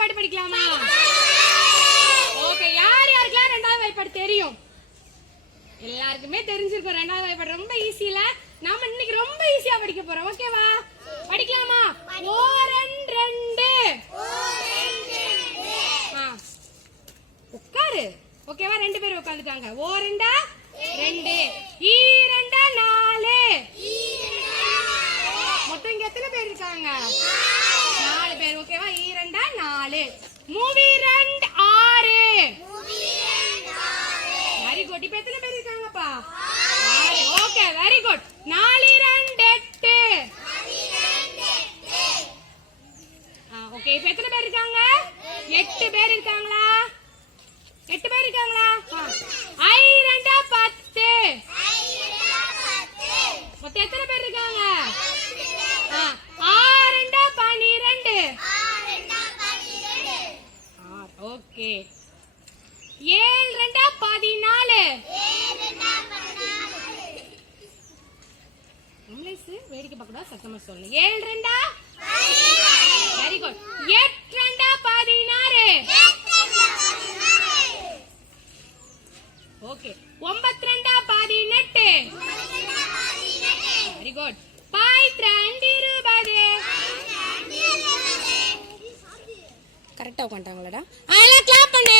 வாய்ப்பாடு படிக்கலாமா? ஓகே, யார் யாருக்கெல்லாம் ரெண்டாவது வாய்ப்பாடு தெரியும்? எல்லாருக்குமே தெரிஞ்சிருக்கும். ரெண்டாவது வாய்ப்பாடு ரொம்ப ஈஸில. நாம இன்னைக்கு ரொம்ப ஈஸியா படிக்க போறோம். ஓகேவா? படிக்கலாமா? ஓரன் ரெண்டு. உட்காரு. ஓகேவா? ரெண்டு பேரும் உட்காந்துட்டாங்க. ஓரண்டா ரெண்டு, ஈரண்டா நாலு. மொத்தம் இங்க எத்தனை பேர் இருக்காங்க? 4 பேர். ஓகேவா? ஈரண்டா நாலு, மூவி ரெண்டு ஆறு. Very good. இப்ப எத்தனை பேர் இருக்காங்கப்பா? 6. Okay, very good. 4 2 8. ஓகே, இப்ப எத்தனை பேர் இருக்காங்க? 8 பேர் இருக்காங்களா? 8 பேர் இருக்காங்களா? ஐ ரெண்டா 10. மொத்தம் எத்தனை பேர் இருக்காங்க? 6 ரெண்டா 12. ஓகே, 7 ரெண்டா 14. வேடிக்கை பார்க்கக்கூடாது, சத்தமா சொல்லு. 7 ரெண்டா, வெரி குட். 8 ரெண்டா 16. ஓகே, 9 ரெண்டா 18. Very good. 5 ரெண்டு 20. கரெக்டா உட்காந்துட்டாங்களாடா? எல்லாம் கிளாப் பண்ணு.